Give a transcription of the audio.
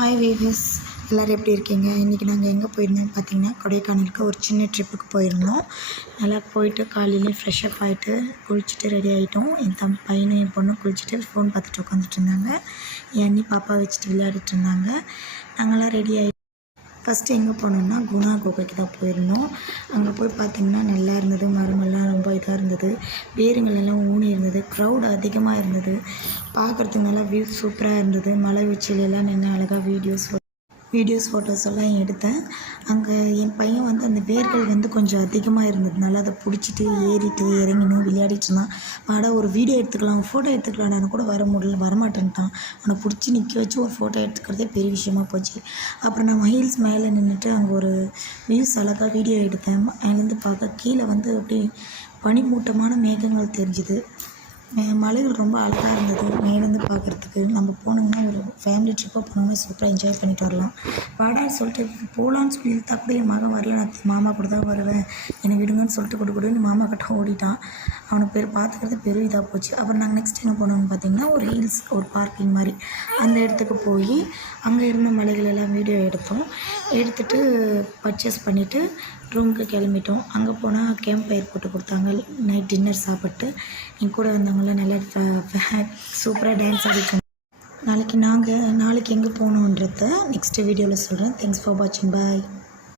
Hi viewers, எல்லோரும் எப்படி இருக்கீங்க? இன்றைக்கி நாங்கள் எங்கே போயிருந்தோம்னு பார்த்தீங்கன்னா, கொடைக்கானலுக்கு ஒரு சின்ன ட்ரிப்புக்கு போயிருந்தோம். நல்லா போயிட்டு காலையிலே ஃப்ரெஷ்அப் ஆகிட்டு குளிச்சுட்டு ரெடி ஆகிட்டோம். என் பையனும் என் பொண்ணும் குளிச்சுட்டு ஃபோன் பார்த்துட்டு உட்காந்துட்டு இருந்தாங்க. என் அண்ணி பாப்பா வச்சுட்டு விளையாடிட்டு இருந்தாங்க. நாங்களாம் ரெடி ஆகி ஃபஸ்ட்டு எங்கே போனோம்னா குணா குகைக்கு தான் போயிருந்தோம். அங்கே போய் பார்த்திங்கன்னா நல்லா இருந்தது. மரமெல்லாம் ரொம்ப இதாக இருந்தது. வேருங்கள் எல்லாம் ஊனி இருந்தது. க்ரௌட் அதிகமாக இருந்தது. பார்க்குறதுக்கு நல்லா வியூ சூப்பராக இருந்தது. மலை உச்சிலெல்லாம் நின்று அழகாக வீடியோஸ் ஃபோட்டோஸ் எல்லாம் எடுத்தேன். அங்கே என் பையன் வந்து அந்த வேர்கள் கொஞ்சம் அதிகமாக இருந்ததுனால அதை பிடிச்சிட்டு ஏறிட்டு இறங்கினும் விளையாடிட்டு இருந்தான். வாடா ஒரு வீடியோ எடுத்துக்கலாம், ஃபோட்டோ எடுத்துக்கலான்னு கூட வரமாட்டேன்ட்டான். அவனை பிடிச்சி நிற்க வச்சு ஒரு ஃபோட்டோ எடுத்துக்கிறதே பெரிய விஷயமா போச்சு. அப்புறம் நான் ஹீல்ஸ் மேலே நின்றுட்டு அங்கே ஒரு வியூஸ் அழகாக வீடியோ எடுத்தேன். அதுலேருந்து பார்க்க கீழே அப்படி பனிமூட்டமான மேகங்கள் தெரிஞ்சுது. மலைகள் ரொம்ப அழகாக இருந்தது. மேலேருந்து பார்க்குறதுக்கு நம்ம போனோம்னா ஒரு ஃபேமிலி ட்ரிப்பாக போனோம்னா சூப்பராக என்ஜாய் பண்ணிட்டு வரலாம். வாடான்னு சொல்லிட்டு போகலான்னு சொல்லி இழுத்தா கூட என் மகன் வரல. நான் மாமா கூட தான் வருவேன், என்னை விடுங்கன்னு சொல்லிட்டு கொடுன்னு மாமா கிட்ட ஓடிட்டான். அவனுக்கு பார்த்துக்கிறது பெரிய இதாக போச்சு. அப்புறம் நாங்கள் நெக்ஸ்ட் என்ன போனோம்னு பார்த்திங்கன்னா ஒரு ஹில்ஸ், ஒரு பார்க்கிங் மாதிரி அந்த இடத்துக்கு போய் அங்கே இருந்த மலைகள் எல்லாம் வீடியோ எடுத்துகிட்டு பர்ச்சேஸ் பண்ணிவிட்டு ரூமுக்கு கிளம்பிட்டோம். அங்கே போனால் கேம்ப் ஃபயர் போட்டு கொடுத்தாங்க. நைட் டின்னர் சாப்பிட்டு என் கூட வந்தவங்களாம் நல்லா சூப்பராக டான்ஸ் ஆடிட்டு நாளைக்கு எங்கே போகணுன்றத நெக்ஸ்ட் வீடியோவில் சொல்கிறேன். தேங்க்ஸ் ஃபார் வாட்சிங். பாய்.